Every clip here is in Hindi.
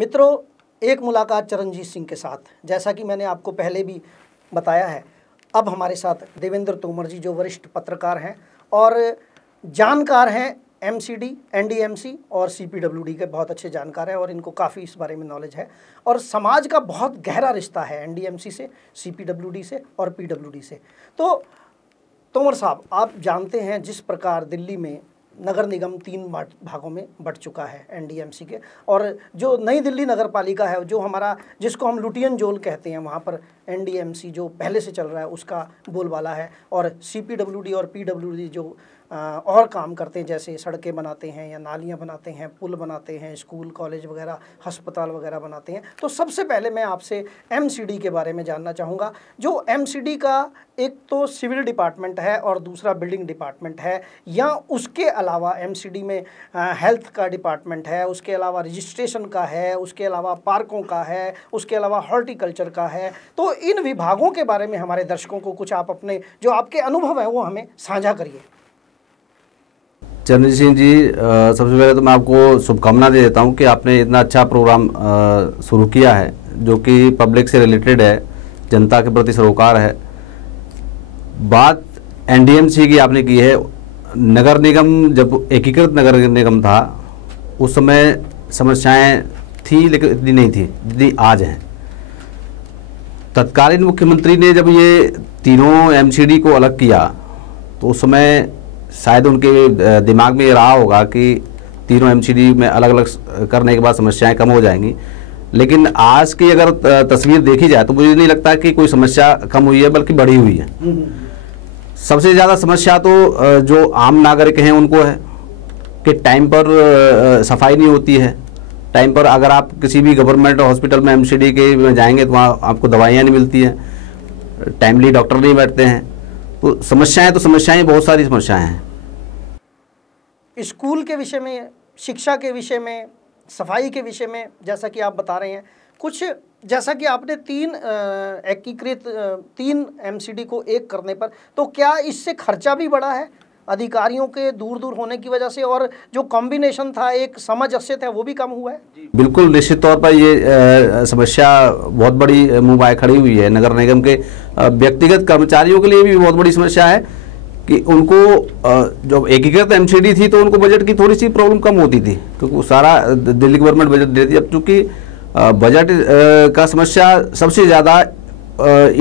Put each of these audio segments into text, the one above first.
मित्रों, एक मुलाकात चरणजीत सिंह के साथ। जैसा कि मैंने आपको पहले भी बताया है, अब हमारे साथ देवेंद्र तोमर जी जो वरिष्ठ पत्रकार हैं और जानकार हैं, एमसीडी, एनडीएमसी और सीपीडब्ल्यूडी के बहुत अच्छे जानकार हैं और इनको काफ़ी इस बारे में नॉलेज है और समाज का बहुत गहरा रिश्ता है एनडीएमसी से, सीपीडब्ल्यूडी से और पीडब्ल्यूडी से। तो तोमर साहब, आप जानते हैं जिस प्रकार दिल्ली में नगर निगम 3 भागों में बंट चुका है एनडीएमसी के, और जो नई दिल्ली नगर पालिका है, जो हमारा जिसको हम लुटियन जोल कहते हैं, वहाँ पर एनडीएमसी जो पहले से चल रहा है उसका बोलबाला है और सीपीडब्ल्यूडी और पीडब्ल्यूडी जो और काम करते हैं, जैसे सड़कें बनाते हैं या नालियाँ बनाते हैं, पुल बनाते हैं, स्कूल कॉलेज वगैरह, अस्पताल वगैरह बनाते हैं। तो सबसे पहले मैं आपसे एमसीडी के बारे में जानना चाहूँगा। जो एमसीडी का एक तो सिविल डिपार्टमेंट है और दूसरा बिल्डिंग डिपार्टमेंट है, या उसके अलावा एमसीडी में हेल्थ का डिपार्टमेंट है, उसके अलावा रजिस्ट्रेशन का है, उसके अलावा पार्कों का है, उसके अलावा हॉर्टिकल्चर का है। तो इन विभागों के बारे में हमारे दर्शकों को कुछ आप अपने जो आपके अनुभव हैं वो हमें साझा करिए। चरणजीत सिंह जी, सबसे पहले तो मैं आपको शुभकामना दे देता हूं कि आपने इतना अच्छा प्रोग्राम शुरू किया है जो कि पब्लिक से रिलेटेड है, जनता के प्रति सरोकार है। बात एनडीएमसी की आपने की है। नगर निगम जब एकीकृत नगर निगम था उस समय समस्याएं थी, लेकिन इतनी नहीं थी जितनी आज हैं। तत्कालीन मुख्यमंत्री ने जब ये तीनों एमसीडी को अलग किया तो उस समय शायद उनके दिमाग में ये रहा होगा कि तीनों एमसीडी में अलग अलग करने के बाद समस्याएं कम हो जाएंगी, लेकिन आज की अगर तस्वीर देखी जाए तो मुझे नहीं लगता कि कोई समस्या कम हुई है, बल्कि बढ़ी हुई है। सबसे ज़्यादा समस्या तो जो आम नागरिक हैं उनको है कि टाइम पर सफाई नहीं होती है। टाइम पर अगर आप किसी भी गवर्नमेंट हॉस्पिटल में एमसीडी के में जाएंगे तो वहाँ आपको दवाइयाँ नहीं मिलती हैं, टाइमली डॉक्टर नहीं बैठते हैं। तो समस्याएं बहुत सारी समस्याएं हैं। स्कूल के विषय में, शिक्षा के विषय में, सफाई के विषय में, जैसा कि आप बता रहे हैं कुछ, जैसा कि आपने 3 एमसीडी को एक करने पर, तो क्या इससे खर्चा भी बढ़ा है अधिकारियों के दूर दूर होने की वजह से, और जो कॉम्बिनेशन था एक समझ से था वो भी कम हुआ है? बिल्कुल, निश्चित तौर पर ये समस्या बहुत बड़ी मुंह बाय खड़ी हुई है। नगर निगम के व्यक्तिगत कर्मचारियों के लिए भी बहुत बड़ी समस्या है कि उनको जो एकीकृत एमसीडी थी तो उनको बजट की थोड़ी सी प्रॉब्लम कम होती थी, क्योंकि सारा दिल्ली गवर्नमेंट बजट देती है। अब चूँकि बजट का समस्या सबसे ज़्यादा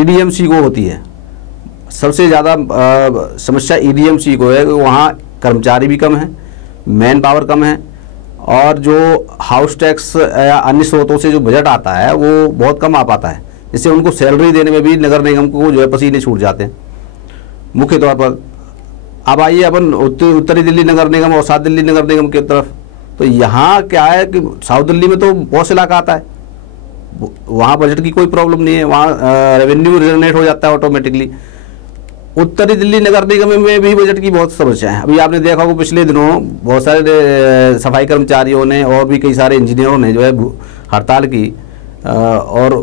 ईडीएमसी को होती है, सबसे ज़्यादा समस्या ईडीएमसी को है। वहाँ कर्मचारी भी कम हैं, मैन पावर कम है, और जो हाउस टैक्स या अन्य स्रोतों से जो बजट आता है वो बहुत कम आ पाता है, जिससे उनको सैलरी देने में भी नगर निगम को जो है पसीने छूट जाते हैं मुख्य तौर पर। अब आइए अपन उत्तरी दिल्ली नगर निगम और साउथ दिल्ली नगर निगम की तरफ। तो यहाँ क्या है कि साउथ दिल्ली में तो बहुत इलाका आता है, वहाँ बजट की कोई प्रॉब्लम नहीं है, वहाँ रेवेन्यू जनरेट हो जाता है ऑटोमेटिकली। उत्तरी दिल्ली नगर निगम में भी बजट की बहुत समस्या है। अभी आपने देखा होगा पिछले दिनों बहुत सारे सफाई कर्मचारियों ने और भी कई सारे इंजीनियरों ने जो है हड़ताल की, और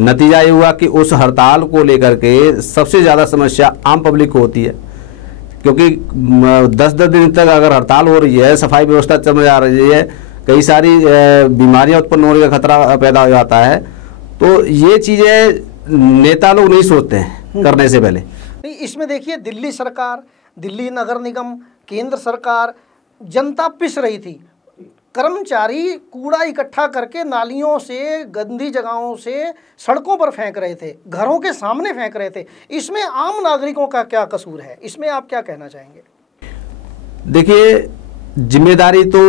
नतीजा ये हुआ कि उस हड़ताल को लेकर के सबसे ज़्यादा समस्या आम पब्लिक को होती है, क्योंकि 10-10 दिन तक अगर हड़ताल हो रही है, सफाई व्यवस्था चल जा रही है, कई सारी बीमारियां उत्पन्न होने का खतरा पैदा हो जाता है। तो ये चीज़ें नेता लोग नहीं सोचते हैं करने से पहले। इसमें देखिए, दिल्ली सरकार, दिल्ली नगर निगम, केंद्र सरकार, जनता पिस रही थी। कर्मचारी कूड़ा इकट्ठा करके नालियों से, गंदी जगहों से सड़कों पर फेंक रहे थे, घरों के सामने फेंक रहे थे। इसमें आम नागरिकों का क्या कसूर है? इसमें आप क्या कहना चाहेंगे? देखिए, जिम्मेदारी तो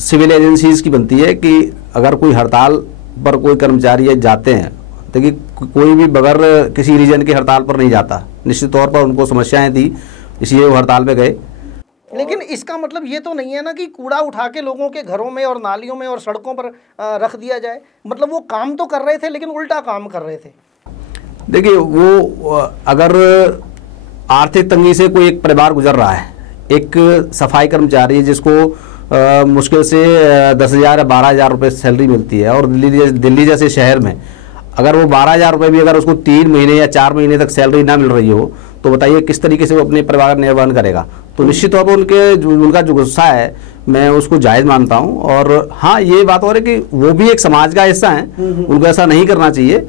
सिविल एजेंसीज की बनती है कि अगर कोई हड़ताल पर कोई कर्मचारी जाते हैं, देखिए कोई भी बगैर किसी रीजन की हड़ताल पर नहीं जाता। निश्चित तौर पर उनको समस्याएं थी, इसलिए वो हड़ताल पे गए। लेकिन इसका मतलब ये तो नहीं है ना कि कूड़ा उठा के लोगों के घरों में और नालियों में और सड़कों पर रख दिया जाए। मतलब वो काम तो कर रहे थे, लेकिन उल्टा काम कर रहे थे। देखिए, वो अगर आर्थिक तंगी से कोई एक परिवार गुजर रहा है, एक सफाई कर्मचारी जिसको मुश्किल से 10,000 या 12,000 रुपये सैलरी मिलती है, और दिल्ली जैसे शहर में अगर वो 12,000 रुपये भी अगर उसको 3 महीने या 4 महीने तक सैलरी ना मिल रही हो, तो बताइए किस तरीके से वो अपने परिवार का निर्वहन करेगा। तो निश्चित तौर पर उनका जो गुस्सा है मैं उसको जायज़ मानता हूँ। और हाँ, ये बात हो रही है कि वो भी एक समाज का हिस्सा है, उनको ऐसा नहीं करना चाहिए।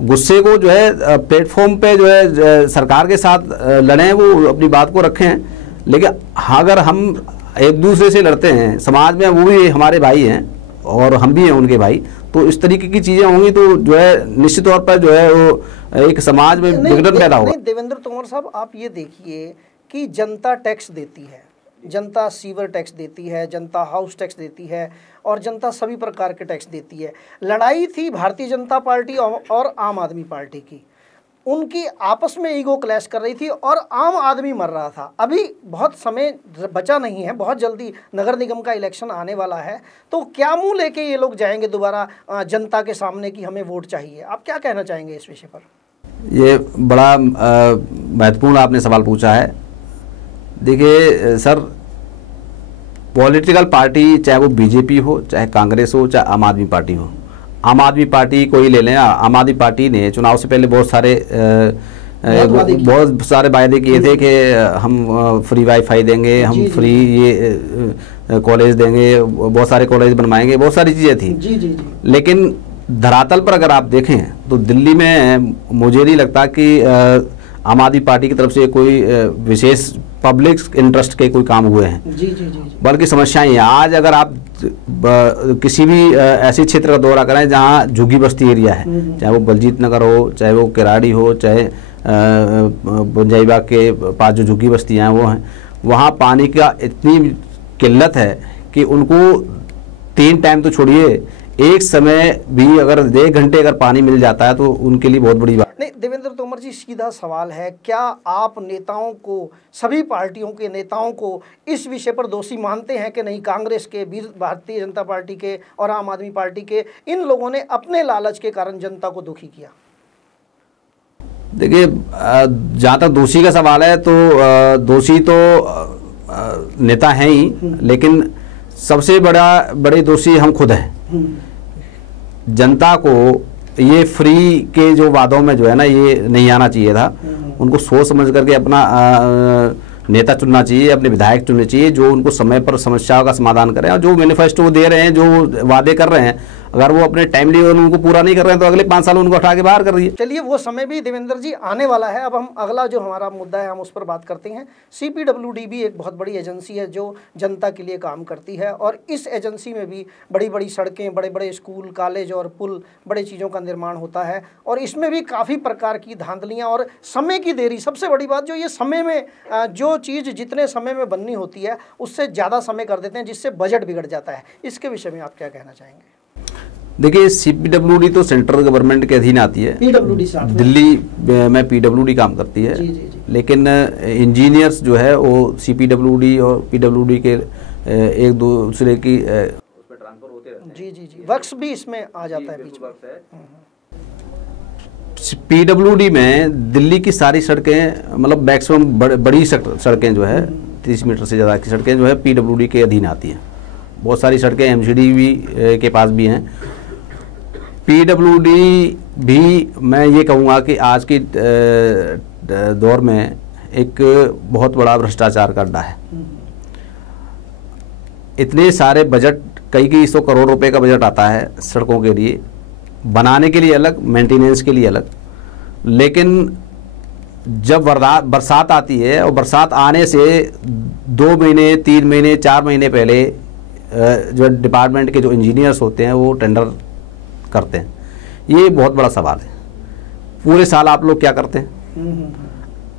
गुस्से को जो है प्लेटफॉर्म पे जो है सरकार के साथ लड़ें, वो अपनी बात को रखें, लेकिन अगर हम एक दूसरे से लड़ते हैं समाज में, वो भी हमारे भाई हैं और हम भी हैं उनके भाई, तो इस तरीके की चीज़ें होंगी तो जो है निश्चित तौर पर जो है वो एक समाज में विघटन पैदा होगा। देवेंद्र तोमर साहब, आप ये देखिए कि जनता टैक्स देती है, जनता सीवर टैक्स देती है, जनता हाउस टैक्स देती है और जनता सभी प्रकार के टैक्स देती है। लड़ाई थी भारतीय जनता पार्टी और आम आदमी पार्टी की, उनकी आपस में ईगो क्लैश कर रही थी और आम आदमी मर रहा था। अभी बहुत समय बचा नहीं है, बहुत जल्दी नगर निगम का इलेक्शन आने वाला है, तो क्या मुंह लेके ये लोग जाएंगे दोबारा जनता के सामने कि हमें वोट चाहिए? आप क्या कहना चाहेंगे इस विषय पर? ये बड़ा महत्वपूर्ण आपने सवाल पूछा है। देखिए सर, पॉलिटिकल पार्टी चाहे वो बीजेपी हो, चाहे कांग्रेस हो, चाहे आम आदमी पार्टी हो, आम आदमी पार्टी को ही ले लें। आम आदमी पार्टी ने चुनाव से पहले बहुत सारे वायदे किए थे कि हम फ्री वाईफाई देंगे, हम फ्री ये कॉलेज देंगे, बहुत सारे कॉलेज बनवाएंगे, बहुत सारी चीज़ें थी। लेकिन धरातल पर अगर आप देखें तो दिल्ली में मुझे नहीं लगता कि आम आदमी पार्टी की तरफ से कोई विशेष पब्लिक इंटरेस्ट के कोई काम हुए हैं। बल्कि समस्याएं हैं। आज अगर आप किसी भी ऐसे क्षेत्र का दौरा करें जहां झुग्गी बस्ती एरिया है, चाहे वो बलजीत नगर हो, चाहे वो किराड़ी हो, चाहे बंजाई बाग के पास जो झुग्गी बस्तियाँ हैं वो हैं, वहाँ पानी का इतनी किल्लत है कि उनको 3 टाइम तो छोड़िए, एक समय भी अगर 1 घंटे अगर पानी मिल जाता है तो उनके लिए बहुत बड़ी बात। नहीं देवेंद्र तोमर जी, सीधा सवाल है, क्या आप नेताओं को, सभी पार्टियों के नेताओं को इस विषय पर दोषी मानते हैं कि नहीं, कांग्रेस के, भारतीय जनता पार्टी के और आम आदमी पार्टी के, इन लोगों ने अपने लालच के कारण जनता को दुखी किया? देखिए, जहाँ तक दोषी का सवाल है तो दोषी तो नेता हैं ही, लेकिन सबसे बड़े दोषी हम खुद हैं। जनता को ये फ्री के जो वादों में जो है ना, ये नहीं आना चाहिए था। उनको सोच समझ करके अपना नेता चुनना चाहिए, अपने विधायक चुनने चाहिए जो उनको समय पर समस्याओं का समाधान करें। और जो मैनिफेस्टो दे रहे हैं, जो वादे कर रहे हैं, अगर वो अपने टाइमली उनको पूरा नहीं कर रहे हैं तो अगले 5 साल उनको हटा के बाहर कर रही है। चलिए, वो समय भी देवेंद्र जी आने वाला है। अब हम अगला जो हमारा मुद्दा है हम उस पर बात करते हैं। CPWD भी एक बहुत बड़ी एजेंसी है जो जनता के लिए काम करती है और इस एजेंसी में भी बड़ी बड़ी सड़कें, बड़े बड़े स्कूल, कॉलेज और पुल, बड़े चीज़ों का निर्माण होता है और इसमें भी काफ़ी प्रकार की धांधलियाँ और समय की देरी। सबसे बड़ी बात जो ये समय में जो चीज़ जितने समय में बननी होती है उससे ज़्यादा समय कर देते हैं, जिससे बजट बिगड़ जाता है। इसके विषय में आप क्या कहना चाहेंगे? देखिए, CPWD तो सेंट्रल गवर्नमेंट के अधीन आती है। दिल्ली में PWD काम करती है। लेकिन इंजीनियर्स जो है वो CPWD और PWD के एक दूसरे की उसमें ट्रांसफर होते रहते हैं। जी, वर्क्स भी इसमें आ जाता है बीच में। PWD में दिल्ली की सारी सड़कें, मतलब मैक्सिमम बड़ी सड़कें जो है 30 मीटर से ज़्यादा की सड़कें जो है PWD के अधीन आती हैं। बहुत सारी सड़कें MCD भी के पास भी हैं। PWD भी मैं ये कहूँगा कि आज की दौर में एक बहुत बड़ा भ्रष्टाचार का अड्डा है। इतने सारे बजट, कई 100 करोड़ रुपए का बजट आता है सड़कों के लिए, बनाने के लिए अलग, मेंटेनेंस के लिए अलग। लेकिन जब बरसात आती है और बरसात आने से 2 महीने, 3 महीने, 4 महीने पहले जो डिपार्टमेंट के जो इंजीनियर्स होते हैं वो टेंडर करते हैं। ये बहुत बड़ा सवाल है। पूरे साल आप लोग क्या करते हैं?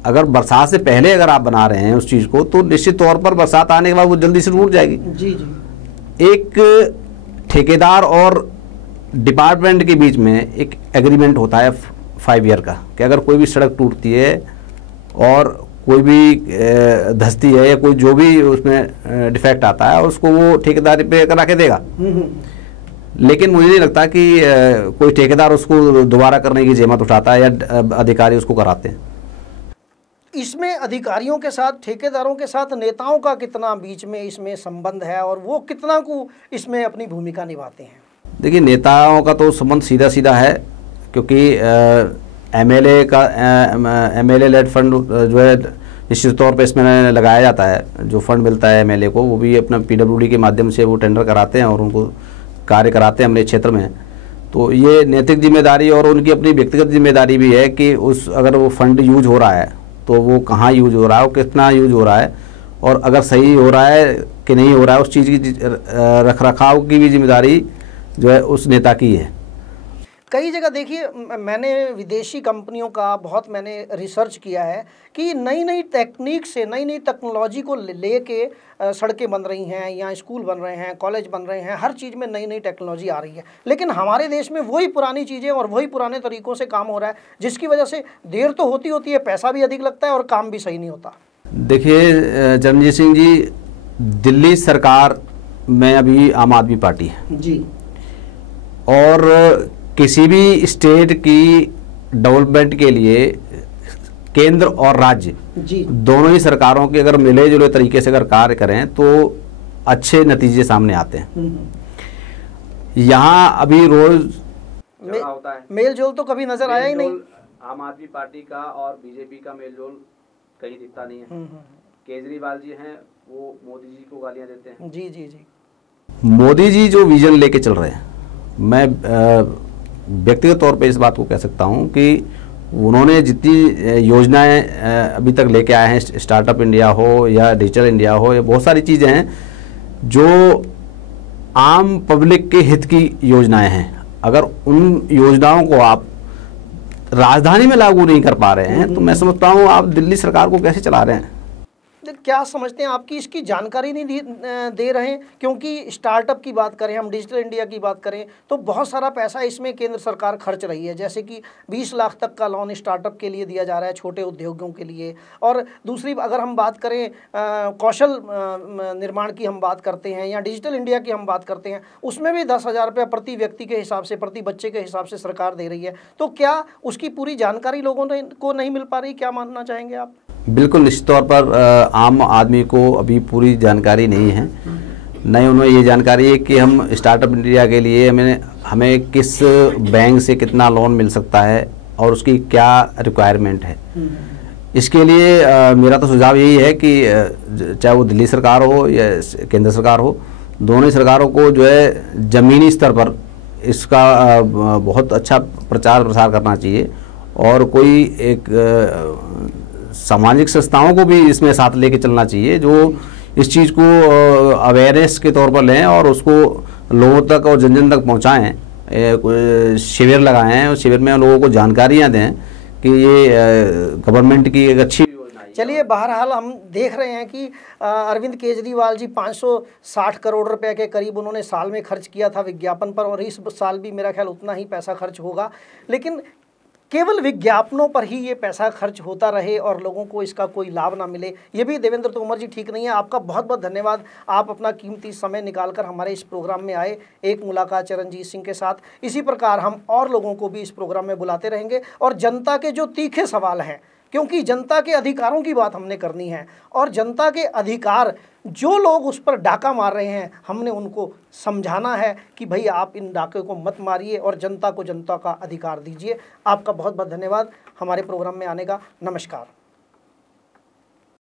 अगर बरसात से पहले अगर आप बना रहे हैं उस चीज़ को, तो निश्चित तौर पर बरसात आने के बाद वो जल्दी से टूट जाएगी। एक ठेकेदार और डिपार्टमेंट के बीच में एक एग्रीमेंट होता है 5 ईयर का, कि अगर कोई भी सड़क टूटती है और कोई भी धंसती है या कोई जो भी उसमें डिफेक्ट आता है उसको वो ठेकेदार रिपेयर करा के देगा। लेकिन मुझे नहीं लगता कि कोई ठेकेदार उसको दोबारा करने की जहमत उठाता है या अधिकारी उसको कराते हैं। इसमें अधिकारियों के साथ, ठेकेदारों के साथ नेताओं का कितना बीच में इसमें संबंध है और वो कितना को इसमें अपनी भूमिका निभाते हैं? देखिए, नेताओं का तो संबंध सीधा सीधा है, क्योंकि MLA लेड फंड जो है निश्चित तौर पे इसमें लगाया जाता है। जो फंड मिलता है एमएलए को, वो भी अपना पीडब्ल्यूडी के माध्यम से वो टेंडर कराते हैं और उनको कार्य कराते हैं अपने क्षेत्र में। तो ये नैतिक जिम्मेदारी और उनकी अपनी व्यक्तिगत जिम्मेदारी भी है कि उस अगर वो फंड यूज हो रहा है तो वो कहाँ यूज हो रहा है और कितना यूज हो रहा है, और अगर सही हो रहा है कि नहीं हो रहा है, उस चीज़ की रख रखाव की भी जिम्मेदारी जो है उस नेता की है। कई जगह देखिए, मैंने विदेशी कंपनियों का बहुत मैंने रिसर्च किया है कि नई नई टेक्निक से, नई नई टेक्नोलॉजी को लेके सड़कें बन रही हैं या स्कूल बन रहे हैं, कॉलेज बन रहे हैं, हर चीज़ में नई नई टेक्नोलॉजी आ रही है। लेकिन हमारे देश में वही पुरानी चीज़ें और वही पुराने तरीक़ों से काम हो रहा है, जिसकी वजह से देर तो होती है, पैसा भी अधिक लगता है और काम भी सही नहीं होता। देखिए चरणजीत सिंह जी, दिल्ली सरकार में अभी आम आदमी पार्टी है जी, और किसी भी स्टेट की डेवलपमेंट के लिए केंद्र और राज्य जी, दोनों ही सरकारों के अगर मिले जुले तरीके से अगर कार्य करें तो अच्छे नतीजे सामने आते हैं। यहाँ अभी रोज होता है, मेल जोल तो कभी नजर आया ही नहीं। आम आदमी पार्टी का और बीजेपी का मेल जोल कहीं दिखता नहीं है। केजरीवाल जी हैं, वो मोदी जी को गालियां देते हैं। जी जी जी, मोदी जी जो विजन लेके चल रहे हैं, मैं व्यक्तिगत तौर पे इस बात को कह सकता हूं कि उन्होंने जितनी योजनाएं अभी तक लेके आए हैं, स्टार्टअप इंडिया हो या डिजिटल इंडिया हो, या बहुत सारी चीज़ें हैं जो आम पब्लिक के हित की योजनाएं हैं। अगर उन योजनाओं को आप राजधानी में लागू नहीं कर पा रहे हैं तो मैं समझता हूं आप दिल्ली सरकार को कैसे चला रहे हैं। क्या समझते हैं आपकी इसकी जानकारी नहीं दे रहे हैं? क्योंकि स्टार्टअप की बात करें, हम डिजिटल इंडिया की बात करें तो बहुत सारा पैसा इसमें केंद्र सरकार खर्च रही है। जैसे कि 20 लाख तक का लोन स्टार्टअप के लिए दिया जा रहा है, छोटे उद्योगों के लिए। और दूसरी अगर हम बात करें कौशल निर्माण की हम बात करते हैं या डिजिटल इंडिया की हम बात करते हैं, उसमें भी 10,000 रुपये प्रति व्यक्ति के हिसाब से, प्रति बच्चे के हिसाब से सरकार दे रही है। तो क्या उसकी पूरी जानकारी लोगों को नहीं मिल पा रही? क्या मानना चाहेंगे आप? बिल्कुल, निश्चित तौर पर आम आदमी को अभी पूरी जानकारी नहीं है। नहीं उन्हें ये जानकारी है कि हम स्टार्टअप इंडिया के लिए हमें किस बैंक से कितना लोन मिल सकता है और उसकी क्या रिक्वायरमेंट है। इसके लिए मेरा तो सुझाव यही है कि चाहे वो दिल्ली सरकार हो या केंद्र सरकार हो, दोनों ही सरकारों को जो है ज़मीनी स्तर पर इसका बहुत अच्छा प्रचार प्रसार करना चाहिए और कोई एक सामाजिक संस्थाओं को भी इसमें साथ लेके चलना चाहिए जो इस चीज़ को अवेयरनेस के तौर पर लें और उसको लोगों तक और जन जन तक पहुंचाएं। शिविर लगाएं और शिविर में लोगों को जानकारियां दें कि ये गवर्नमेंट की एक अच्छी योजना है। चलिए, बहरहाल हम देख रहे हैं कि अरविंद केजरीवाल जी 560 करोड़ रुपए के करीब उन्होंने साल में खर्च किया था विज्ञापन पर, और इस साल भी मेरा ख्याल उतना ही पैसा खर्च होगा। लेकिन केवल विज्ञापनों पर ही ये पैसा खर्च होता रहे और लोगों को इसका कोई लाभ ना मिले, ये भी देवेंद्र तोमर जी ठीक नहीं है। आपका बहुत बहुत धन्यवाद, आप अपना कीमती समय निकालकर हमारे इस प्रोग्राम में आए, एक मुलाकात चरणजीत सिंह के साथ। इसी प्रकार हम और लोगों को भी इस प्रोग्राम में बुलाते रहेंगे और जनता के जो तीखे सवाल हैं, क्योंकि जनता के अधिकारों की बात हमने करनी है और जनता के अधिकार जो लोग उस पर डाका मार रहे हैं, हमने उनको समझाना है कि भाई आप इन डाके को मत मारिए और जनता को जनता का अधिकार दीजिए। आपका बहुत बहुत धन्यवाद हमारे प्रोग्राम में आने का। नमस्कार।